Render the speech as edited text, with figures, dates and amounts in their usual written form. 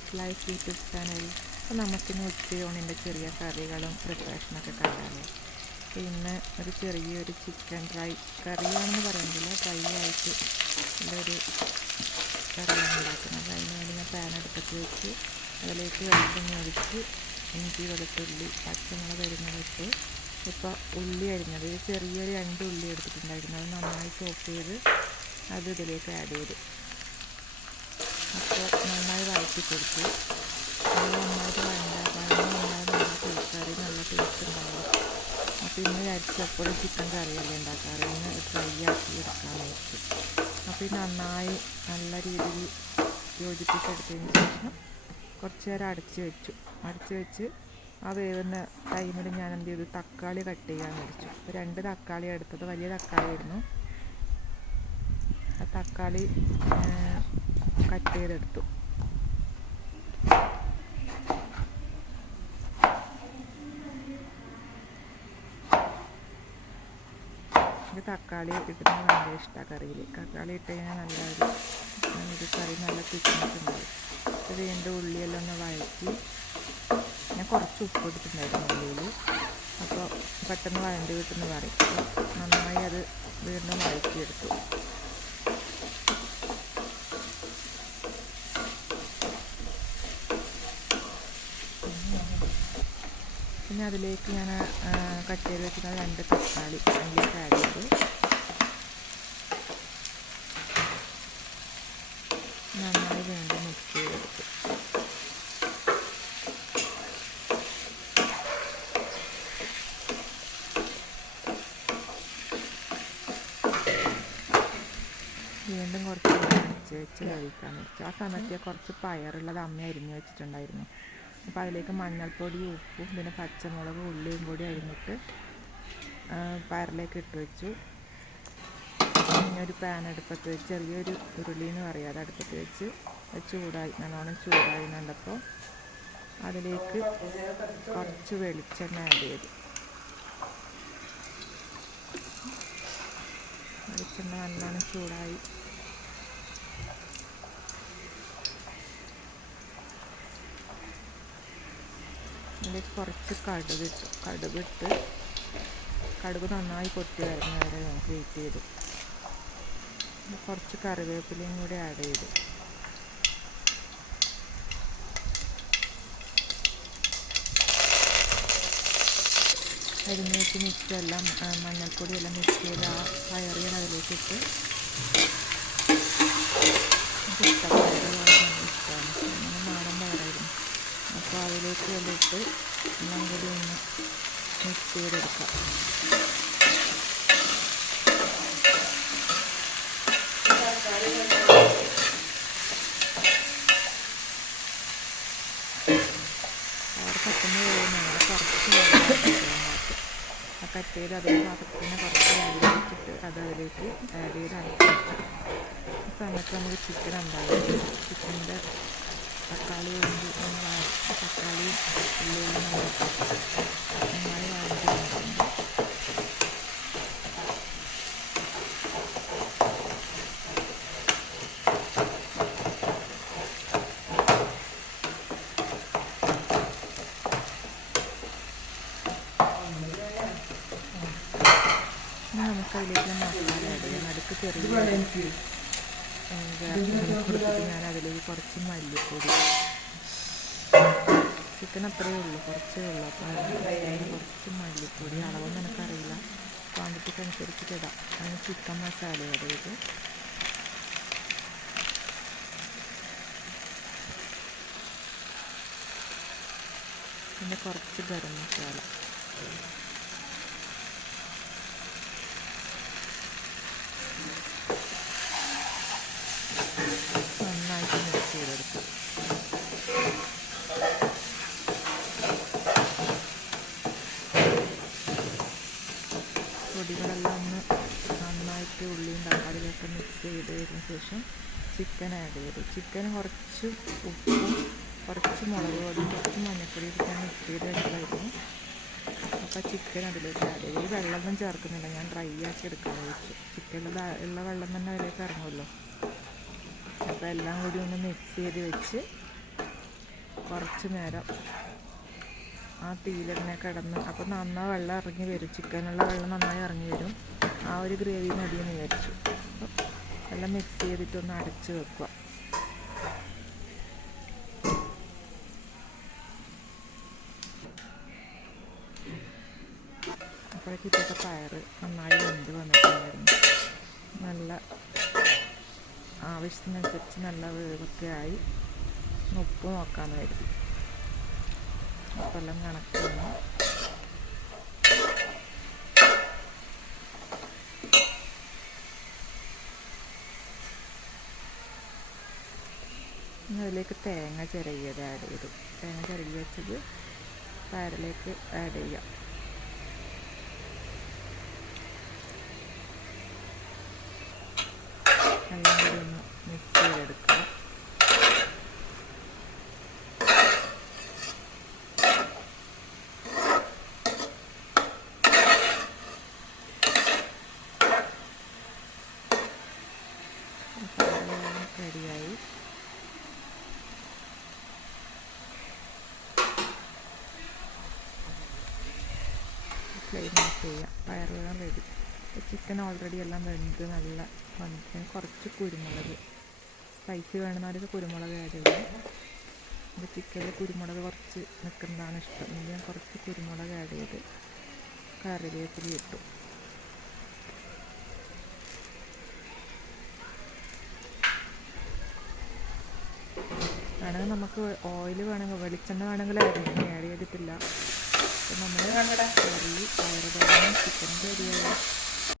News life YouTube channel. അപ്പോൾ നമുക്കിന്ന് ഉച്ചയൂണിൻ്റെ ചെറിയ കറികളും പ്രിപ്പറേഷനൊക്കെ കാണാമല്ലോ. പിന്നെ ഒരു ചെറിയൊരു ചിക്കൻ ഡ്രൈ കറിയാണെന്ന് പറയുന്നില്ല, ഡ്രൈ ആയിട്ട് ഉള്ളൊരു കറിയാണ് ഉണ്ടാക്കുന്നത്. അതിന് വേണ്ടി ഞാൻ പാൻ അടുപ്പത്ത് വെച്ച് അതിലേക്ക് വെളിച്ചെണ്ണ ഒഴിച്ച് ഇഞ്ചി, വെളുത്തുള്ളി, പച്ചമുളക് അരിഞ്ഞതിട്ട് ഇപ്പോൾ ഉള്ളി അരിഞ്ഞത് ചെറിയൊരു 2 ഉള്ളി എടുത്തിട്ടുണ്ടായിരുന്നു. അത് നന്നായി ചോപ്പ് ചെയ്ത് അത് ഇതിലേക്ക് ആഡ് ചെയ്തു. അപ്പോൾ നന്നായി വഴറ്റി കൊടുത്തു. അത് നന്നായിട്ട് നന്നായി കറി നല്ല ടേസ്റ്റ് ഉണ്ടാവും. അപ്പോൾ ഇന്ന് വിചാരിച്ചപ്പോഴും ചിക്കൻ കറിയല്ലേ ഉണ്ടാക്കാറ്, ഇന്ന് ഡ്രൈ ആക്കി എടുക്കാമെന്ന് വെച്ചു. അപ്പോൾ ഇത് നന്നായി നല്ല രീതിയിൽ യോജിപ്പിച്ചെടുത്തതിന് ശേഷം കുറച്ച് നേരം അടച്ച് വെച്ച് ആ വേവുന്ന ടൈമിൽ ഞാൻ എന്ത് ചെയ്തു, തക്കാളി കട്ട് ചെയ്യാമെന്ന് വെച്ചു. അപ്പോൾ 2 തക്കാളി എടുത്തത്, വലിയ തക്കാളി ആയിരുന്നു. ആ തക്കാളി കട്ട് ചെയ്തെടുത്തു. ഇത് തക്കാളി ഇടുന്നത് ഭയങ്കര ഇഷ്ടമാണ് കറിയിൽ. തക്കാളി ഇട്ട് കഴിഞ്ഞാൽ നല്ലൊരു കറി നല്ല തിക്നെസ് ഉണ്ടാവും. ഇത് വീണ്ടും ഉള്ളിയെല്ലാം ഒന്ന് വഴറ്റി ഞാൻ കുറച്ച് ഉപ്പ് ഇട്ടിട്ടുണ്ടായിരുന്നു ഉള്ളിയിൽ. അപ്പോൾ പെട്ടെന്ന് വഴണ്ടി കിട്ടുമെന്ന് പറയും. അപ്പോൾ നന്നായി അത് വീണ്ടും വഴറ്റിയെടുത്തു. പിന്നെ അതിലേക്ക് ഞാൻ കട്ട് ചെയ്ത് വെച്ചിരുന്ന 2 തക്കാളി അതിലേക്ക് ആഡ് ചെയ്തു. നന്നായി വീണ്ടും മിക്സ് ചെയ്തെടുത്തു. വീണ്ടും കുറച്ച് വെച്ച് കഴിക്കാമെന്ന് വെച്ചു. ആ സമയത്ത് കുറച്ച് പയറുള്ളത് അമ്മ അരിഞ്ഞ് വെച്ചിട്ടുണ്ടായിരുന്നു. അപ്പോൾ അതിലേക്ക് മഞ്ഞൾപ്പൊടിയും ഉപ്പും പിന്നെ പച്ചമുളകും ഉള്ളിയും കൂടി അരിഞ്ഞിട്ട് പയറിലേക്ക് ഇട്ട് വെച്ചു. പിന്നെ ഒരു പാൻ അടുപ്പത്ത് വെച്ച്, ചെറിയൊരു ഉരുളി എന്ന് പറയുക, അത് അടുപ്പത്ത് വെച്ച് നല്ലോണം ചൂടായി കണ്ടപ്പോൾ അതിലേക്ക് കുറച്ച് വെളിച്ചെണ്ണ ആഡ് ചെയ്തു. വെളിച്ചെണ്ണ നല്ലോണം ചൂടായി. അതിലേക്ക് കുറച്ച് കടുക് നന്നായി പൊട്ടി വരുന്ന വരെ നമുക്ക് വെയിറ്റ് ചെയ്തു. കുറച്ച് കറിവേപ്പിലയും കൂടി ആഡ് ചെയ്തു. അരിഞ്ഞ് വെച്ച് മിക്സ് എല്ലാം മഞ്ഞൾപ്പൊടിയെല്ലാം മിക്സ് ചെയ്ത് ആ പയറുകൾ അതിലേക്ക് ഇട്ട് ഇഷ്ടമാണ്. അങ്ങനെ നാടൻ പയറായിരുന്നു. അപ്പോൾ അതിലേക്ക് ഇട്ട് എല്ലാം കൂടി ഒന്ന് മിക്സ് ചെയ്തെടുക്കാം. പയർ പെട്ടെന്ന് വേവുന്നതാണ്. കുറച്ച് ആ കട്ട് ചെയ്ത് അതേ പാത്രത്തിന് കുറച്ച് വെള്ളം വെച്ചിട്ട് അത് അതിലേക്ക് ആഡ് ചെയ്ത് അടച്ചു വെച്ചു. ഈ സമയത്ത് നമുക്ക് ചിക്കൻ ഉണ്ടാവും. ചിക്കൻ്റെ തക്കാളി ഉള്ളിയും നന്നായി വഴറ്റി വന്നിട്ടുണ്ട്. നമുക്കതിലേക്ക് മസാല ആഡ് ചെയ്യാം. നടുക്ക് ചെറിയ കൊടുത്തിട്ട് ഞാൻ അതിലേക്ക് കുറച്ച് മല്ലിപ്പൊടി, ചിക്കൻ അത്രയേ ഉള്ളൂ, കുറച്ചേ ഉള്ളൂ. അപ്പോൾ കുറച്ച് മല്ലിപ്പൊടി, അളവൊന്നും എനിക്കറിയില്ല, ക്വാണ്ടിറ്റിക്ക് അനുസരിച്ചിട്ട് ഇടാം. അതിന് ചിക്കൻ മസാല ആഡ് ചെയ്ത് പിന്നെ കുറച്ച് ഗരം മസാല, നന്നായിട്ട് മിക്സ് ചെയ്തെടുക്കാം. പൊടികളെല്ലാം ഒന്ന് നന്നായിട്ട് ഉള്ളിയും തക്കാളിയിലൊക്കെ മിക്സ് ചെയ്തതിന് ശേഷം ചിക്കൻ ആഡ് ചെയ്തു. ചിക്കന് കുറച്ച് ഉപ്പും കുറച്ച് മുളക് പൊടിയും കുറച്ച് മഞ്ഞൾപ്പൊടിയും ഞാൻ മിക്സ് ചെയ്ത് വെച്ചതായിരുന്നു. അപ്പോൾ ചിക്കൻ അതിലേക്ക് ആഡ് ചെയ്തു. വെള്ളമൊന്നും ചേർക്കുന്നില്ല, ഞാൻ ഡ്രൈ ആക്കി എടുക്കാമെന്ന് വെച്ചു. ചിക്കനിൽ ഉള്ള വെള്ളം തന്നെ അതിലേക്ക് ഇറങ്ങുമല്ലോ. അപ്പോൾ എല്ലാം കൂടി ഒന്ന് മിക്സ് ചെയ്ത് വെച്ച് കുറച്ച് നേരം ആ തീയിലിങ്ങനെ കിടന്ന് അപ്പോൾ നന്നായി വെള്ളം ഇറങ്ങി വരും, ചിക്കനുള്ള വെള്ളം നന്നായി ഇറങ്ങി വരും. ആ ഒരു ഗ്രേവി മതിയെന്ന് വിചാരിച്ചു. എല്ലാം മിക്സ് ചെയ്തിട്ടൊന്ന് അടച്ച് വെക്കുക. അപ്പോഴേക്ക് ഇപ്പോഴത്തെ പയർ നന്നായി വെന്ത് വന്നിട്ടുണ്ടായിരുന്നു. നല്ല ആവശ്യത്തിനനുസരിച്ച് നല്ല വേവൊക്കെ ആയി. ഉപ്പ് നോക്കാമെന്ന് കരുതി. ഉപ്പെല്ലാം കണക്ക് വന്നു. അതിലേക്ക് തേങ്ങ ചിരകിയത് ആഡ് ചെയ്തു. തേങ്ങ ചിരകി വെച്ചത് പയറിലേക്ക് ആഡ് ചെയ്യാം. എല്ലാം കൂടി ഒന്ന് മിക്സ് ചെയ്തെടുക്കുക. റെഡിയായി. ഫ്ലെയിം ഓഫ് ചെയ്യാം. പയറുവേഗം റെഡി. ചിക്കൻ ഓൾറെഡി എല്ലാം വെന്ത് നല്ല വന്നിട്ട് കുറച്ച് കുരുമുളക്, സ്പൈസി വേണമെന്നവർക്ക് കുരുമുളക് ആഡ് ചെയ്യും. അപ്പോൾ ചിക്കനിൽ കുരുമുളക് കുറച്ച് നിൽക്കുന്നതാണ് ഇഷ്ടം. എങ്കിൽ ഞാൻ കുറച്ച് കുരുമുളക് ആഡ് ചെയ്ത് കറിവേപ്പില ഇട്ടു. വേണമെങ്കിൽ നമുക്ക് ഓയിൽ വേണമെങ്കിൽ വെളിച്ചെണ്ണ വേണമെങ്കിൽ ആഡ് ചെയ്തിട്ടില്ല. അപ്പോൾ നമ്മൾ കറി പയറ് തോരൻ ചിക്കൻ റെഡിയായി.